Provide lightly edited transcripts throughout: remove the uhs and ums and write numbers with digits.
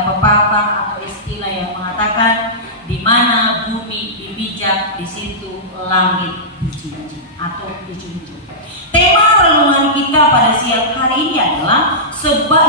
Pepatah atau istilah yang mengatakan di mana bumi dipijak di situ langit dijunjung atau dijunjung. Tema renungan kita pada siang hari ini adalah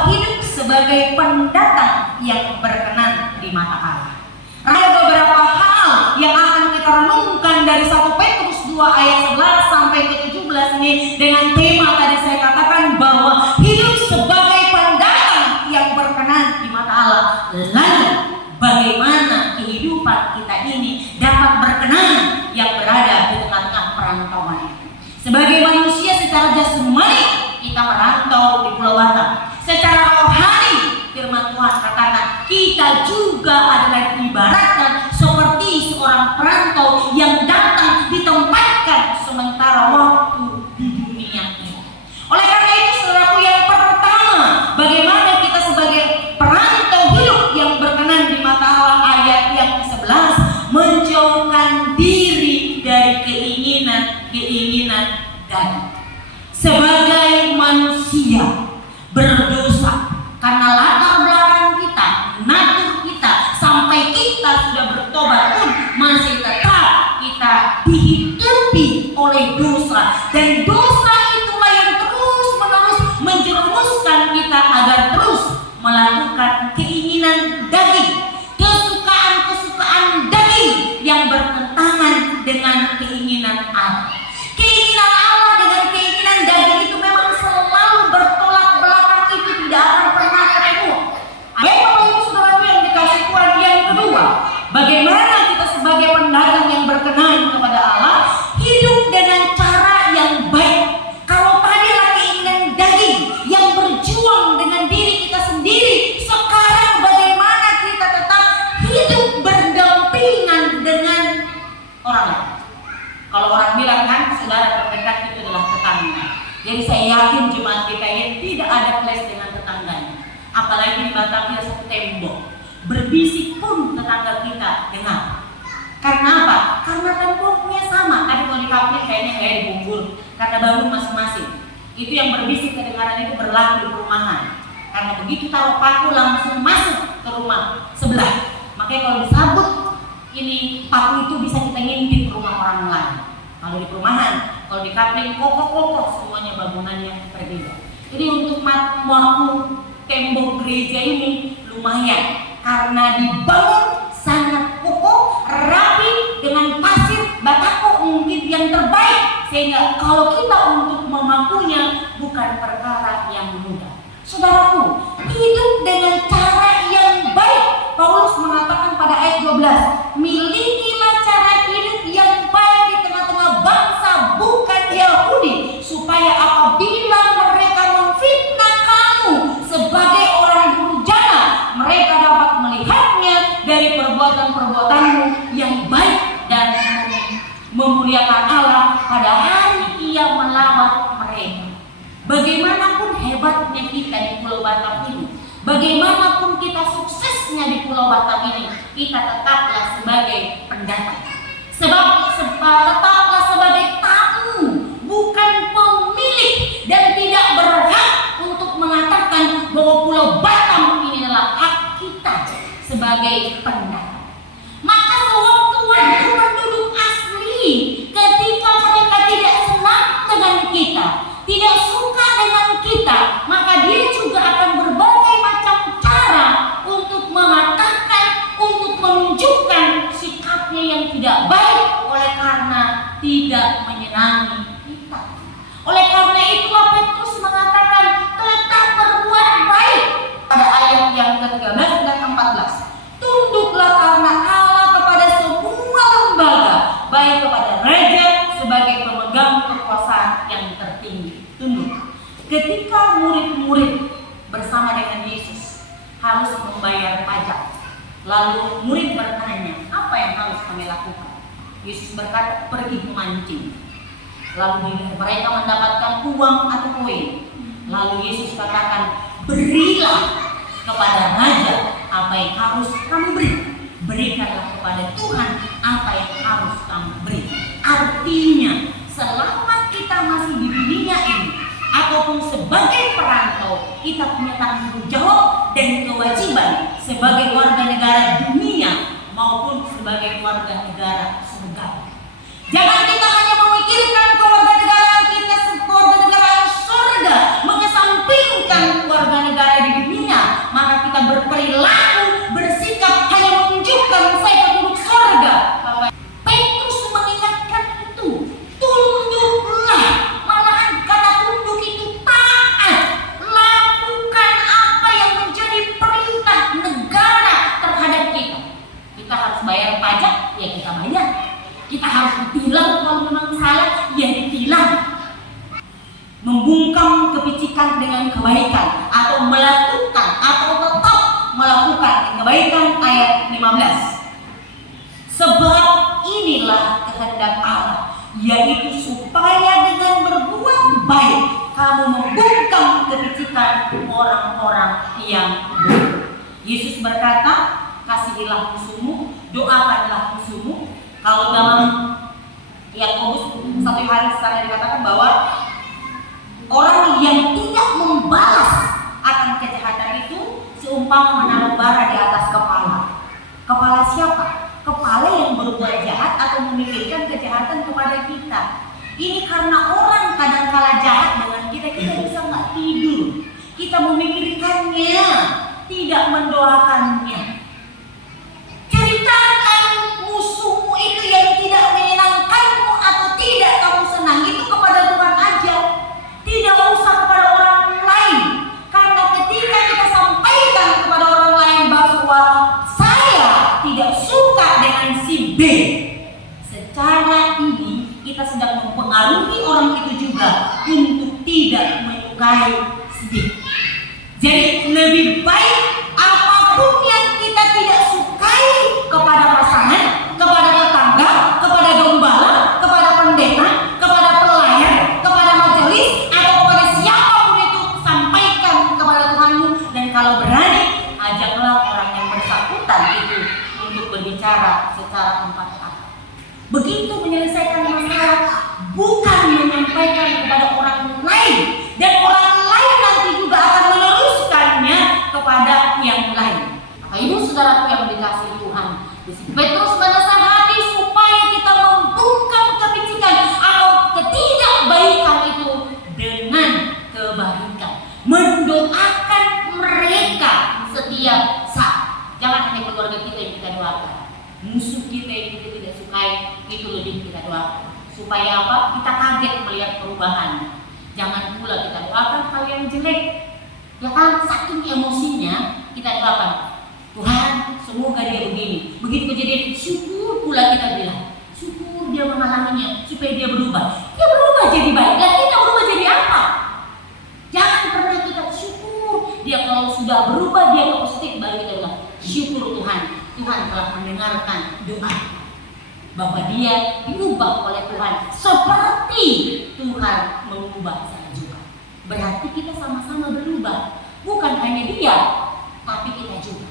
hidup sebagai pendatang yang berkenan di mata Allah. Ada beberapa hal yang akan kita renungkan dari 1 Petrus 2 ayat 11 sampai ke 17 ini dengan tema tadi saya katakan bahwa hidup sebagai pendatang yang berkenan di mata Allah. Lalu bagaimana kehidupan kita ini dapat berkenan yang berada di tengah-tengah perantauan itu. Sebagai manusia secara jasmani kita merantau di Pulau Batam. Secara rohani firman Tuhan katakan kita juga adalah diibaratkan seperti seorang perantau yang datang ditempatkan sementara waktu di dunia ini. Oleh karena itu saudaraku, yang pertama, bagaimana kita sebagai perantau hidup yang berkenan di mata Allah, ayat yang ke-11, menjauhkan diri dari keinginan dan sebagai manusia berdosa karena latar belakang kita, natur kita, sampai kita sudah bertobat pun masih tetap kita dihidupi oleh dosa, dan dosa itulah yang terus-menerus menjerumuskan kita agar terus melakukan keinginan daging, kesukaan daging yang bertentangan dengan keinginan Allah. Keinginan Allah dengan keinginan daging itu memang selalu bertolak belakang, itu tidak akan pernah ketemu. Baik Bapak Ibu Saudara yang dikasih Tuhan, yang kedua, bagaimana kita sebagai pendatang yang berkenan kepada Allah hidup dengan cara yang baik. Kalau tadilah keinginan daging yang berjuang dengan diri kita sendiri, sekarang bagaimana kita tetap hidup berdampingan dengan orang lain. Kalau orang bilang kan saudara terdekat itu adalah tetangga. Jadi saya yakin jemaat kita ini tidak ada clash dengan tetangganya. Apalagi di Batam ada satu tembok. Berbisik pun tetangga kita dengar. Karena apa? Karena temboknya sama. Tadi kalau di kafe kayaknya kayak dibungkul karena bangun masing-masing. Itu yang berbisik kedengaran itu berlaku di perumahan. Karena begitu taruh paku langsung masuk ke rumah sebelah. Makanya kalau disabut ini paku itu bisa kita ngintip rumah orang lain. Kalau di perumahan, kalau di kapling kokoh-kokoh semuanya bangunannya berbeda. Jadi untuk waktu tembok gereja ini lumayan karena dibangun sangat kokoh, rapi dengan pasir batako mungkin yang terbaik, sehingga kalau kita untuk memakunya bukan perkara yang mudah. Saudaraku, hidup dengan cara yang baik. Paulus mengatakan pada ayat 12, milikilah cara hidup yang baik di tengah-tengah bangsa bukan Yahudi, supaya apabila mereka memfitnah kamu sebagai orang durjana, mereka dapat melihatnya dari perbuatan-perbuatanmu yang baik dan memuliakan Allah pada hari Ia melawat mereka. Bagaimanapun hebatnya kita di Pulau Batam ini, bagaimanapun kita suksesnya di Pulau Batam ini, kita tetaplah sebagai pendatang. Tetaplah sebagai tamu, bukan pemilik, dan tidak berhak untuk mengatakan bahwa Pulau Batam ini adalah hak kita sebagai pendatang. Maka sewaktu-waktu penduduk asli, ketika mereka tidak senang dengan kita, tidak suka dengan kita, maka dia juga akan berbagai macam cara untuk mengatakan, untuk menunjukkan sikapnya yang tidak baik oleh karena tidak menyenangi kita. Oleh karena itulah Petrus mengatakan tetap berbuat baik pada ayat yang ke-13 dan 14. Tunduklah karena Allah kepada semua lembaga, baik kepada raja sebagai pemegang kekuasaan yang tertinggi. Tunduk. Ketika murid-murid bersama dengan Yesus harus membayar pajak, lalu murid bertanya, apa yang harus kami lakukan? Yesus berkata, pergi memancing. Lalu mereka mendapatkan uang atau koin. Lalu Yesus katakan, berilah kepada raja apa yang harus kamu beri. Berikanlah kepada Tuhan apa yang harus kamu beri. Artinya, selama kita masih di dunia ini, ataupun sebagai perantau, kita punya tanggung jawab dan kewajiban sebagai warga negara dunia maupun sebagai warga negara surga. Jangan kita hanya memikirkan kewarganegaraan kita sebagai warga negara surga, mengesampingkan warga negara di dunia, maka kita berperilaku, bersikap hanya menunjukkan saya penduduk surga. Petrus mengingatkan itu, tunduklah, malahan kata tunduk itu taat, lakukan apa yang menjadi perintah negara terhadap kita. Kita harus bayar pajak, ya kita bayar. Kita harus ditilang kalau memang salah, ya ditilang. Membungkam kepicikan dengan kebaikan atau melakukan atau tetap melakukan kebaikan ayat 15. Sebab inilah kehendak Allah, yaitu supaya dengan berbuat baik kamu membungkam kepicikan orang-orang yang buruk. Yesus berkata, kasihilah musuhmu, doakanlah musuhmu. Kalau dalam Yakobus 1 Yohanes sana dikatakan bahwa orang yang tidak membalas akan kejahatan itu seumpama menaruh bara di atas kepala. Kepala siapa? Kepala yang berbuat jahat atau memikirkan kejahatan kepada kita. Ini karena orang kadang-kala jahat dengan kita, kita bisa nggak tidur. Kita memikirkannya, tidak mendoakannya. Ceritakan musuhmu itu yang tidak menyenangkanmu atau tidak kamu senang itu kepada Tuhan aja. Tidak usah kepada orang lain. Karena ketika kita sampaikan kepada orang lain bahwa saya tidak suka dengan si B, secara ini kita sedang mempengaruhi orang itu juga untuk tidak menyukai si B. Jadi lebih baik apapun yang kita tidak sukai kepada pasangan, kepada tetangga, kepada gembala, kepada pendeta, kepada pelayan, kepada majelis, atau kepada siapapun itu, sampaikan kepada Tuhanmu. Dan kalau berani, ajaklah orang yang bersangkutan itu untuk berbicara secara empat kata. Begitu menyelesaikan masalah, bukan menyampaikan kepada orang lain, dan orang lain nanti juga akan meneruskannya kepada yang lain. Bapak Ibu saudaraku yang dikasihi Tuhan, Petrus menasihati supaya kita membungkam kepicikan atau ketidakbaikan itu dengan kebaikan, mendoakan mereka setiap saat. Jangan hanya keluarga kita yang kita doakan, musuh kita yang kita tidak sukai itu lebih kita doakan. Supaya apa? Kita kaget melihat perubahan. Jangan pula kita doakan hal yang jelek. Ya kan, saking emosinya kita doakan, Tuhan semoga dia begini. Begitu kejadian, syukur pula kita bilang, syukur dia mengalaminya supaya dia berubah. Dia berubah jadi baik. Dan kita berubah jadi apa? Jangan pernah kita syukur dia kalau sudah berubah dia ke positif, baru kita bilang syukur Tuhan, Tuhan telah mendengarkan doa bahwa dia diubah oleh Tuhan seperti Tuhan mengubah saya juga. Berarti kita sama-sama berubah. Bukan hanya dia, tapi kita juga.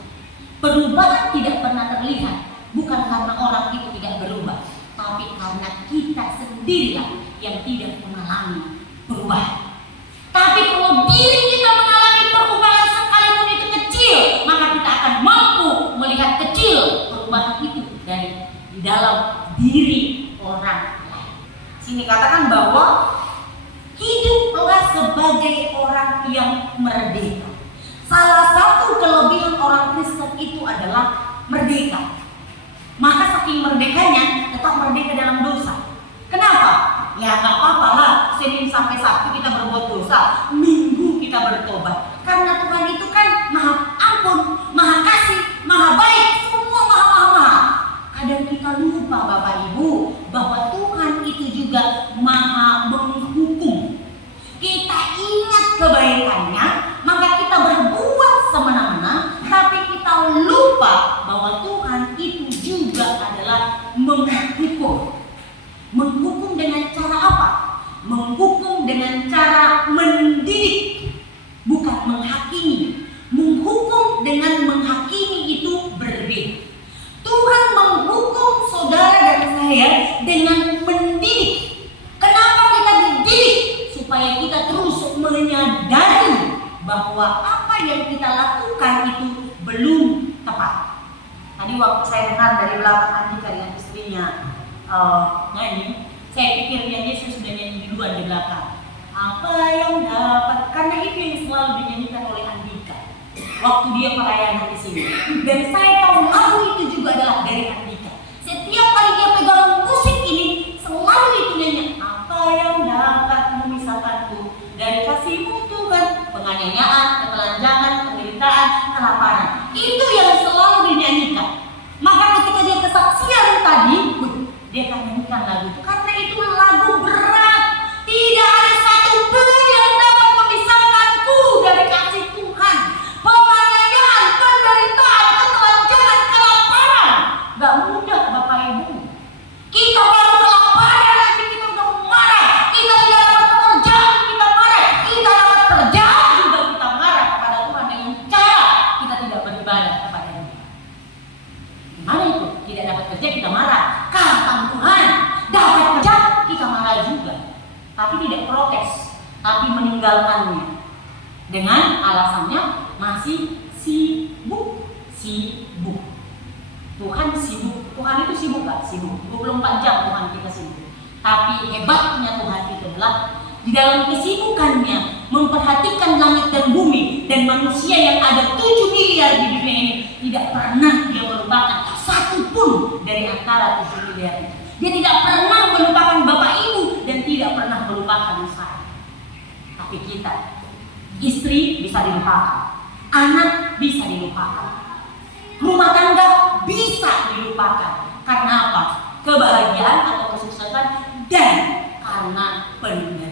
Perubahan tidak pernah terlihat, bukan karena orang itu tidak berubah, tapi karena kita sendirilah yang tidak mengalami perubahan. Tapi kalau diri kita mengalami perubahan sekalipun itu kecil, maka kita akan mampu melihat kecil perubahan itu dari di dalam diri orang lain. Sini katakan bahwa hiduplah sebagai orang yang merdeka. Salah satu kelebihan orang Kristen itu adalah merdeka. Maka saking merdekanya tetap merdeka dalam dosa. Kenapa? Ya gak apa-apa lah, Senin sampai Sabtu kita berbuat dosa, Minggu kita bertobat. Karena Tuhan itu kan maha ampun, maha kasih, maha baik, semua maha. Kadang kita lupa Bapak Ibu bahwa Tuhan itu juga maha menghukum. Kita ingat kebaikannya, maka kita berbuat semena-mena, tapi kita lupa bahwa Tuhan itu juga adalah menghukum. Menghukum dengan cara apa? Menghukum dengan cara mendidik, bukan menghakimi. Menghukum dengan menghakimi itu berbeda. Tuhan menghukum saudara dan saya dengan mendidik. Kenapa kita dididik? Supaya kita terus menyadari bahwa apa yang kita lakukan itu belum tepat. Tadi waktu saya dengar dari belakang Andika dengan istrinya nyanyi, saya pikir Yesus sudah nyanyi duluan di belakang. Apa yang dapat, karena itu yang selalu dinyanyikan oleh Andika waktu dia pelayanan di sini. Dan saya tahu lagu itu juga adalah dari Andika. Setiap kali dia pegang musik ini, selalu itu nyanyi. Apa yang dapat memisahkanku dari kasih-Mu Tuhan? Penganiayaan, ketelanjangan, penderitaan, kelaparan. Itu yang selalu dinyanyikan. Maka ketika dia kesaksian tadi, dia akan nyanyikan lagu itu karena itu lagu berat. Tidak ada satu pun yang dapat memisahkanku dari kasih Tuhan. Penganiayaan, penderitaan, ketelanjangan, kelaparan. Gak mudah Bapak Ibu. Kita baru kelaparan nanti kita udah marah. Kita tidak dapat pekerjaan, kita marah. Kita dapat kerjaan juga kita marah kepada Tuhan dengan cara kita tidak beribadah kepada Dia. Gimana itu? Tidak dapat kerja kita marah. Kapan Tuhan dapat kerja kita marah juga. Tapi tidak protes, tapi meninggalkannya dengan alasannya masih sibuk. Tuhan sibuk. Tuhan itu sibuk gak? Sibuk. 24 jam Tuhan kita sibuk. Tapi hebatnya Tuhan itu adalah di dalam kesibukannya memperhatikan langit dan bumi dan manusia yang ada 7 miliar di dunia ini, tidak pernah dia melupakan satu pun dari antara 7 miliar itu. Dia tidak pernah melupakan Bapak Ibu dan tidak pernah melupakan saya. Tapi kita, istri bisa dilupakan, anak bisa dilupakan, rumah tangga bisa dilupakan. Karena apa? Kebahagiaan atau kesuksesan dan karena penderitaan.